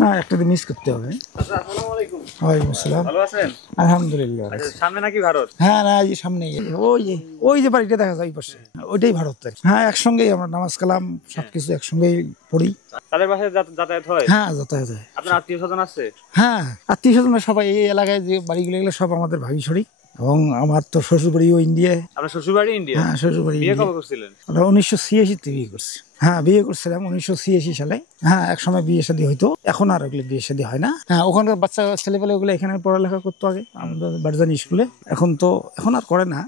না, একটা দিন মিস করতে হবে। আসসালামু আলাইকুম। ওয়ালাইকুম আসসালাম। ভালো আছেন? আলহামদুলিল্লাহ। আচ্ছা, সামনে নাকি ভারত? হ্যাঁ, না, এই সামনেই ওই যে বাড়িটা দেখা যায় ওই পাশে, ওইটাই ভারত। হ্যাঁ, একসঙ্গেই আমরা নামাজ কালাম সবকিছু একসঙ্গেই পড়ি। তাদের বাসায় যাতায়াত হয়? হ্যাঁ, যাতায়াত হয়। আপনার আত্মীয় স্বজন আছে? হ্যাঁ, আত্মীয় স্বজন সবাই এই এলাকায় যে বাড়িগুলো এগুলো সব আমাদের ভাবি শরীক। এবং আমার তো শ্বশুর বাড়িও ইন্ডিয়ায়। আপনার শ্বশুর বাড়ি ইন্ডিয়া? হ্যাঁ, শ্বশুর বাড়ি। বিয়ে কবে করছিলেন? আমরা 1986-তে বিয়ে করছি। হ্যাঁ, বিয়ে করছিলাম 1986 সালে। হ্যাঁ, এক সময় বিয়ে শাদী হইতো, এখন আর ওগুলো বিয়ে শাদী হয় না। হ্যাঁ, ওখানকার বাচ্চা ছেলেপেলে ওগুলো এখানে পড়ালেখা করতো আগে আমাদের বারজানি স্কুলে। এখন আর করে না,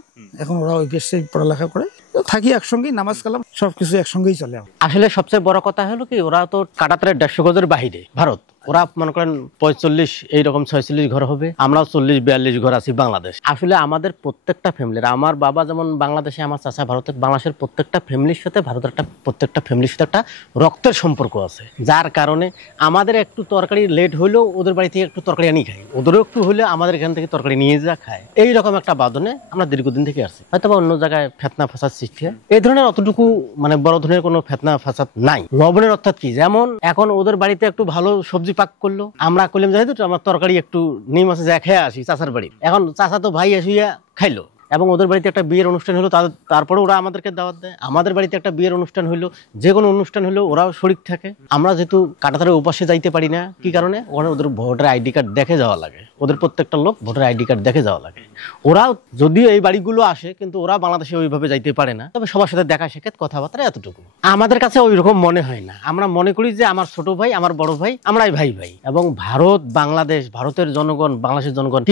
এখন ওরা ওই দেশে পড়ালেখা করে। থাকি একসঙ্গেই, নামাজ কালাম সবকিছু একসঙ্গেই চলে। আসলে সবচেয়ে বড় কথা হলো কি, ওরা তো কাঁটাতারের 150 গজের বাহিরে ভারত। ওরা মনে করেন 45 এইরকম 46 ঘর হবে, আমরাও 40-42 ঘর আছি বাংলাদেশ। আসলে আমাদের প্রত্যেকটা ফ্যামিলির, আমার বাবা যেমন বাংলাদেশে, আমার চাচা ভারতের, বাংলাদেশের প্রত্যেকটা ফ্যামিলির সাথে ভারতের প্রত্যেকটা ফ্যামিলির সাথে একটা রক্তের সম্পর্ক আছে। যার কারণে আমাদের একটু তরকারি লেট হলেও ওদের বাড়ি থেকে একটু তরকারি আনি খাই, ওদেরও একটু হলে আমাদের এখান থেকে তরকারি নিয়ে যা খায়। এইরকম একটা বাঁধনে আমরা দীর্ঘদিন থেকে আসছি। হয়তো বা অন্য জায়গায় ফেতনা ফাসাদ সৃষ্টি হয়, এই ধরনের অতটুকু মানে বড় ধরনের কোনো ফেতনা ফাসাদ নাই। লবণের অর্থাৎ কি, যেমন এখন ওদের বাড়িতে একটু ভালো সবজি পাক করলো, আমরা করলাম যাই তো আমার তরকারি একটু নিম আছে যা খেয়ে আসি চাচার বাড়ি। এখন চাচা তো ভাই আসিয়া খাইলো, এবং ওদের বাড়িতে একটা বিয়ের অনুষ্ঠান হলো, তারপরে ওরা আমাদেরকে দাওয়াত দেয়। আমাদের বাড়িতে একটা বিয়ের অনুষ্ঠান হলো, যে কোনো অনুষ্ঠান হলো ওরাও শরিক থাকে। আমরা যেহেতু কাঁটাতারের উপাসে যাইতে পারি না, কি কারণে, ওখানে ওদের ভোটার আইডি কার্ড দেখে যাওয়া লাগে। ওদের প্রত্যেকটা লোক ভোটার আইডি কার্ড দেখে যাওয়া লাগে। ওরাও যদিও এই বাড়িগুলো আসে, কিন্তু ওরা বাংলাদেশে ওইভাবে যাইতে পারে না। তবে সবার সাথে দেখা সাক্ষাৎ কথাবার্তা এতটুকু। আমাদের কাছে ওই রকম মনে হয় না। আমরা মনে করি যে আমার ছোট ভাই, আমার বড় ভাই, আমরাই ভাই ভাই। এবং ভারত, বাংলাদেশ, ভারতের জনগণ, বাংলাদেশের জনগণ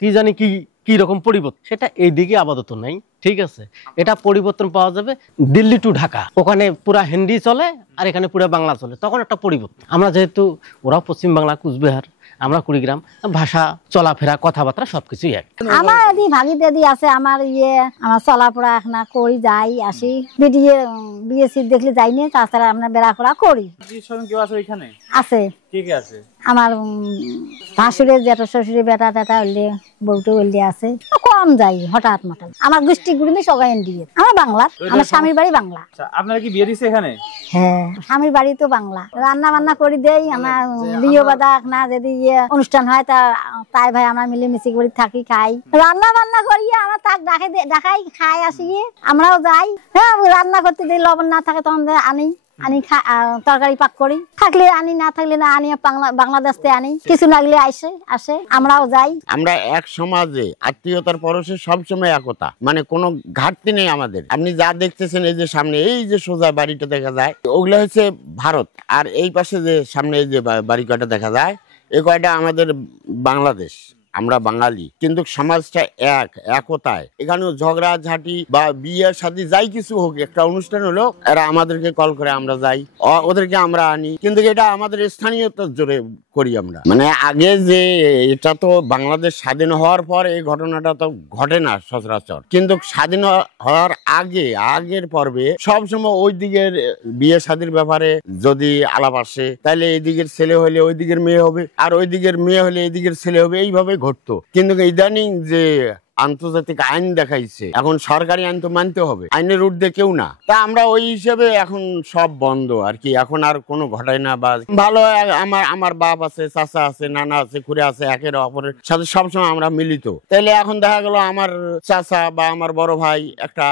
কি জানি কি রকম পরিবর্তন, সেটা এই দিকে আপাতত নাই। ঠিক আছে, এটা পরিবর্তন পাওয়া যাবে দিল্লি টু ঢাকা, ওখানে পুরা হিন্দি চলে আর এখানে পুরা বাংলা চলে, তখন একটা পরিবর্তন। আমরা যেহেতু, ওরা পশ্চিম বাংলা, কুচবিহার, আমরা কুড়িগ্রাম, ভাষা, চলাফেরা, কথাবার্তা সবকিছুই এক। আমার এদি ভাগি দাদি আছে, আমার আমার চলাফেরা এখন করি, যাই আসি। বিয়ে সিট দেখলে যাই না, তাছাড়া আমরা বেড়াফেরা করি। কেউ আছে ওইখানে? আছে। কে কে আছে? আমার ভাসুরের জেঠা শ্বশুরের বেটা টেটা হইলে, বউটো হইলে আছে। কম যাই হঠাৎ মাঠাৎ। আমার গোষ্ঠী গুড়ি সবাই ইন্ডিয়া, আমার বাংলার, আমার স্বামীর বাড়ি বাংলা। আপনারা কি বিয়ে দিচ্ছে এখানে? হ্যাঁ, স্বামীর বাড়ি তো বাংলা। রান্না বান্না করে দেই, আমার বিয়ে বাদা না যদি অনুষ্ঠান হয় তাই ভাই আমরা মিলেমিশে করে থাকি, খাই, রান্না বান্না করিয়ে আমার তাক দেখাই, খাই, আসি, আমরাও যাই। হ্যাঁ, রান্না করতে দিই, লবণ না থাকে তখন আনি তরকারি পাক করি, থাকলে আনি, না থাকলে না আনি, বাংলাদেশ থেকে আনি, কিছু লাগলে আসে, আমরাও যাই। আমরা এক সমাজে, আত্মীয়তার পরশে সবসময় একতা, মানে কোনো ঘাটতি নেই আমাদের। আপনি যা দেখতেছেন এই যে সামনে এই যে সোজা বাড়িটা দেখা যায়, ওগুলো হচ্ছে ভারত। আর এই পাশে যে সামনে এই যে বাড়ি কয়টা দেখা যায়, এই কয়টা আমাদের বাংলাদেশ। আমরা বাঙালি, কিন্তু সমাজটা একতায়। এখানেও ঝগড়া ঝাঁটি বা বিয়ে শাদী যাই কিছু হোক, একটা অনুষ্ঠান হলো এরা আমাদেরকে কল করে, আমরা যাই, ওদেরকে আমরা আনি। কিন্তু এটা আমাদের স্থানীয়তার জোরে করি আমরা। মানে আগে যে এটা তো বাংলাদেশ স্বাধীন হওয়ার পর এই ঘটনাটা তো ঘটে না সচরাচর, কিন্তু স্বাধীন হওয়ার আগের পর্বে সবসময় ওই দিকের বিয়ে শাদীর ব্যাপারে যদি আলাপ আসে, তাহলে এই দিকের ছেলে হলে ওই দিকের মেয়ে হবে, আর ওই দিকের মেয়ে হলে এই দিকের ছেলে হবে, এইভাবে ঘটতো। কিন্তু ইদানিং যে আন্তর্জাতিক আইন দেখাইছে, এখন সরকারি আইন তো মানতে হবে, আইনের ঊর্ধ্বে কেউ না। তা আমরা ওই হিসেবে এখন সব বন্ধ আর কি, এখন আর কোনো ঘটায় না। বা ভালো, আমার বাপ আছে, চাচা আছে, নানা আছে, খুড়ে আছে, একের অপরের সাথে সবসময় আমরা মিলিত। তাহলে এখন দেখা গেল আমার চাচা বা আমার বড় ভাই একটা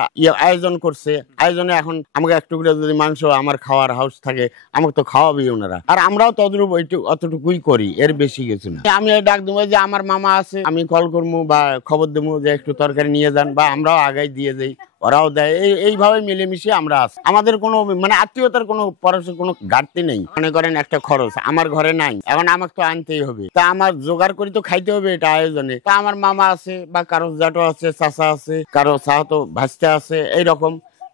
আয়োজন করছে, আয়োজনে এখন আমাকে একটু করে যদি মাংস আমার খাওয়ার হাউস থাকে, আমাকে তো খাওয়াবি ওনারা, আর আমরাও তদ্রূপ অতটুকুই করি, এর বেশি কিছু না। আমি ডাক দেবো যে আমার মামা আছে, আমি কল করবো বা খবর দেবো যে একটু তরকারি নিয়ে যান, বা আমরাও আগাই দিয়ে দেই, ওরাও দেয়। এইভাবে মিলেমিশে আমরা আছি। আমাদের কোনো মানে আত্মীয়তার কোনো পরশের কোনো ঘাটতি নেই। মনে করেন একটা খরচ আমার ঘরে নাই, এখন আমাকে তো আনতেই হবে, তা আমার জোগাড় করে তো খাইতে হবে এটা আয়োজনে। তা আমার মামা আছে, বা কারো জাটো আছে, চাচা আছে, কারো চাহতো ভাজতে আছে, এইরকম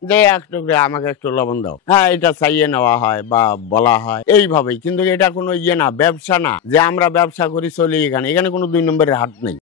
যে একটু আমাকে একটু লবণ দাও, হ্যাঁ, এটা চাইয়ে নেওয়া হয় বা বলা হয় এইভাবেই। কিন্তু এটা কোনো না, ব্যবসা না যে আমরা ব্যবসা করি চলি, এখানে কোনো 2 নম্বরের হাট নেই।